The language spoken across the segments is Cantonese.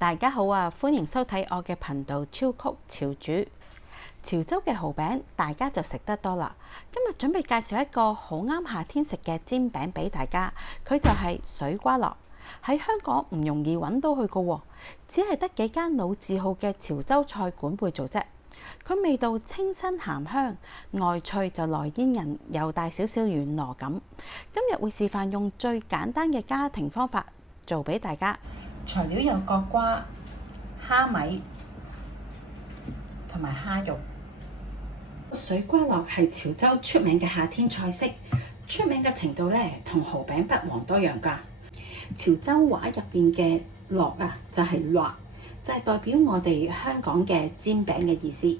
大家好啊！歡迎收睇我嘅頻道超曲潮煮。潮州嘅蠔餅大家就食得多啦。今日準備介紹一個好啱夏天食嘅煎餅俾大家，佢就係水瓜樂。喺香港唔容易揾到佢個喎，只係得幾間老字號嘅潮州菜館會做啫。佢味道清新鹹香，外脆就內煙韌，又帶少少軟糯感。今日會示範用最簡單嘅家庭方法做俾大家。材料有角瓜、蝦米同埋蝦肉。水瓜樂係潮州出名嘅夏天菜式，出名嘅程度咧同蠔餅不遑多讓㗎。潮州話入邊嘅樂啊，就係辣，就係代表我哋香港嘅煎餅嘅意思。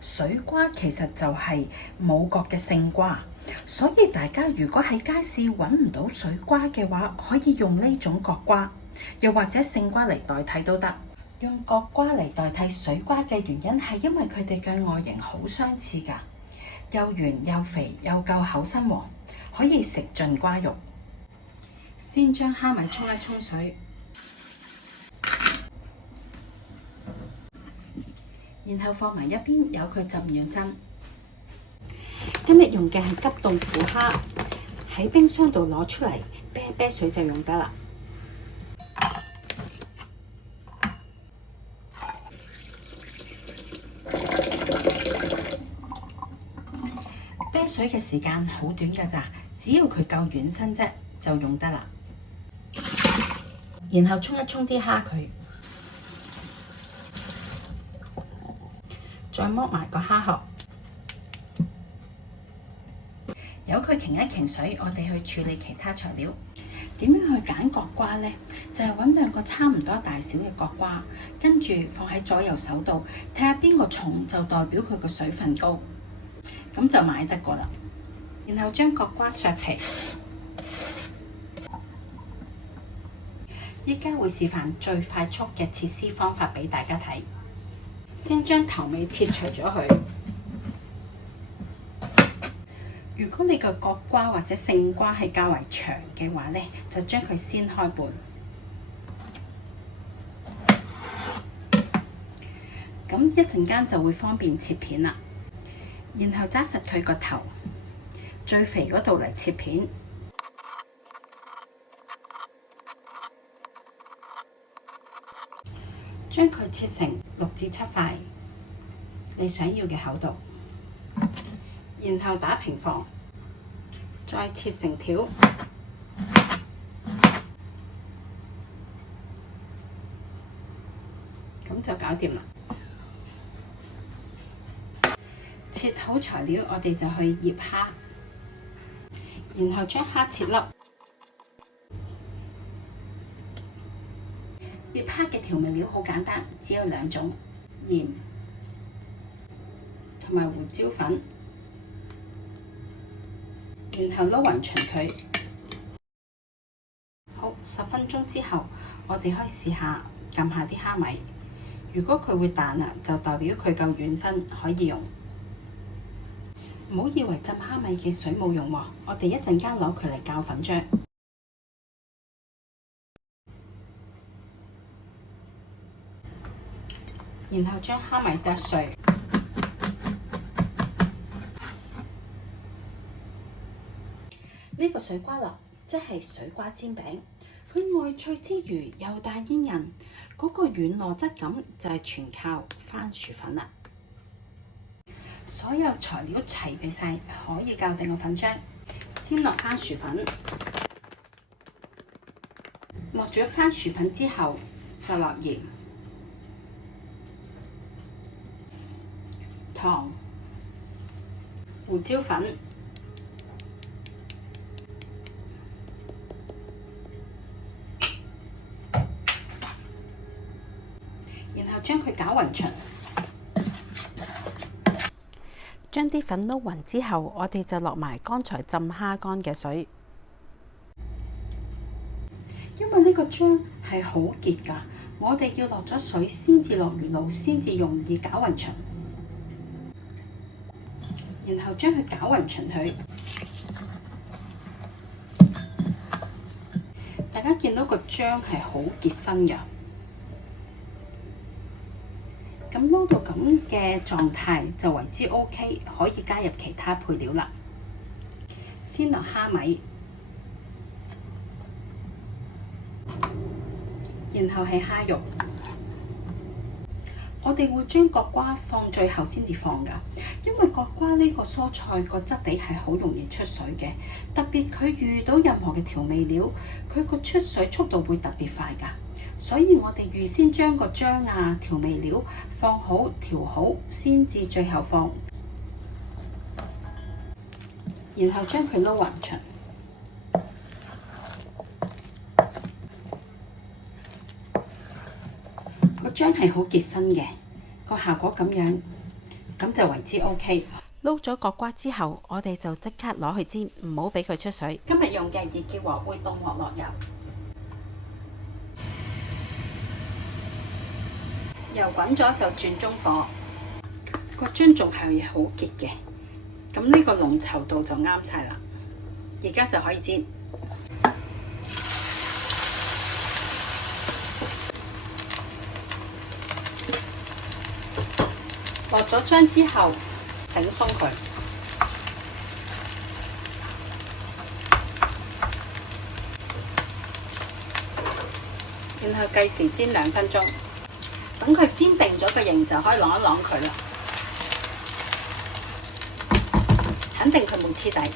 水瓜其實就係冇角嘅勝瓜，所以大家如果喺街市揾唔到水瓜嘅話，可以用呢種角瓜，又或者勝瓜嚟代替都得。用角瓜嚟代替水瓜嘅原因係因為佢哋嘅外形好相似㗎，又圓又肥又夠厚身喎，可以食盡瓜肉。先將蝦米沖一沖水，然後放埋一邊，由佢浸軟身。今日用嘅係急凍虎蝦，喺冰箱度攞出嚟啤啤水就用得啦。啤水嘅時間好短㗎咋，只要佢夠軟身啫，就用得啦。然後沖一沖啲蝦佢，再剝埋個蝦殼，由佢擎一擎水，我哋去處理其他材料。點樣去揀角瓜呢？就係揾兩個差唔多大小嘅角瓜，跟住放喺左右手度，睇下邊個重就代表佢個水分高，咁就買得過啦。然後將角瓜削皮。依家會示範最快速嘅切絲方法俾大家睇。先將頭尾切除咗佢。如果你個角瓜或者勝瓜係較為長嘅話呢，就將佢先開半。咁一陣間就會方便切片啦。然後揸實佢個頭，最肥嗰度嚟切片。將佢切成6至7塊，你想要嘅厚度，然後打平放，再切成條，咁就搞掂啦。切好材料，我哋就去醃蝦，然後將蝦切粒。醃蝦嘅調味料好簡單，只有2種：鹽同埋胡椒粉。然後撈勻勻佢。好，10分鐘之後，我哋可以試下撳下啲蝦米。如果佢會彈啊，就代表佢夠軟身，可以用。唔好以為浸蝦米嘅水冇用喎，我哋一陣間攞佢嚟較粉漿。然後將蝦米剁碎，呢個水瓜樂即係水瓜煎餅，佢外脆之餘又帶煙韌，嗰個軟糯質感就係全靠番薯粉啦。所有材料齊備晒，可以校定個粉漿。先落番薯粉，落咗番薯粉之後就落鹽、糖、胡椒粉，然後將佢攪勻勻。將啲粉撈勻之後，我哋就落埋剛才浸蝦乾嘅水。因為呢個漿係好結㗎，我哋要落咗水先至落魚露，先至容易攪勻勻。然後將佢攪勻勻佢。大家見到個漿係好結身㗎，咁撈到咁嘅狀態就為之 OK， 可以加入其他配料啦。先落蝦米，然後係蝦肉。我哋會將角瓜放最後先至放㗎，因為角瓜呢個蔬菜個質地係好容易出水嘅，特別佢遇到任何嘅調味料，佢個出水速度會特別快㗎。所以我哋預先將個漿啊、調味料放好、調好，先至最後放，然後將佢撈勻勻。個漿係好結身嘅，個效果咁樣，咁就為之 OK。撈咗角瓜之後，我哋就即刻攞去煎，唔好俾佢出水。今日用嘅熱結鑊會凍鑊落油。油滾咗就轉中火，個漿仲係好結嘅，咁呢個濃稠度就啱晒啦。而家就可以煎，落咗漿之後整鬆佢，然後計時煎2分鐘。等佢煎定咗個形就可以啷一啷佢啦，肯定佢冇黐底。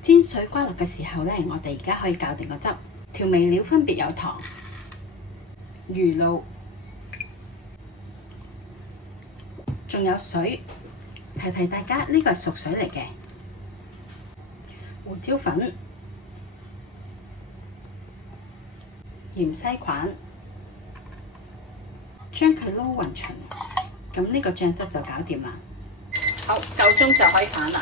煎水瓜落嘅時候呢，我哋而家可以校定個汁。調味料分別有糖、魚露，仲有水。提提大家，呢個係熟水嚟嘅。胡椒粉、芫茜菌。將佢撈勻勻，咁呢個醬汁就搞掂啦。好，夠鐘就可以反啦。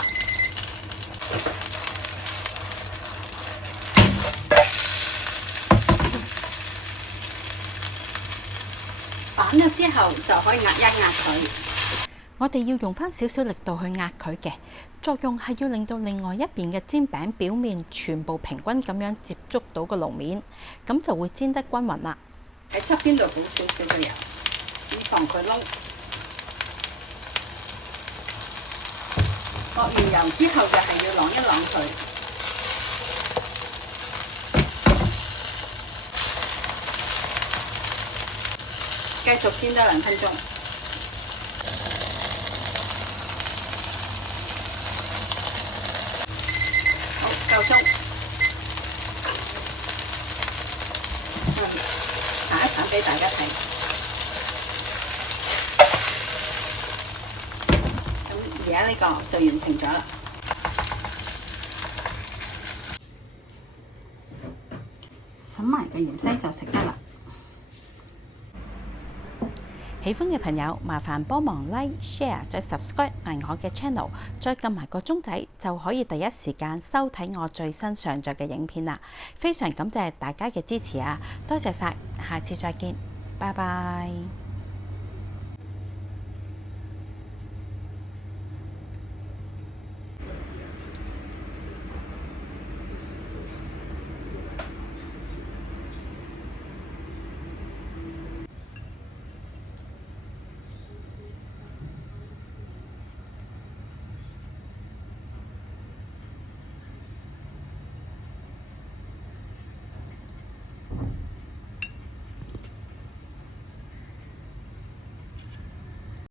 反咗之後就可以壓一壓佢。我哋要用返少少力度去壓佢嘅，作用係要令到另外一邊嘅煎餅表面全部平均咁樣接觸到個爐面，咁就會煎得均勻啦。喺側邊度補少少嘅油。以防佢燶。落完油之後就係要啷一啷佢，繼續煎多2分鐘。好，夠鐘。彈一彈俾大家睇。而家呢個就完成咗啦。揼埋個芫茜就食得啦。喜歡嘅朋友，麻煩幫忙 Like、Share 再 Subscribe 埋我嘅 channel， 再撳埋個鐘仔，就可以第一時間收睇我最新上載嘅影片啦。非常感謝大家嘅支持啊！多謝晒，下次再見，拜拜。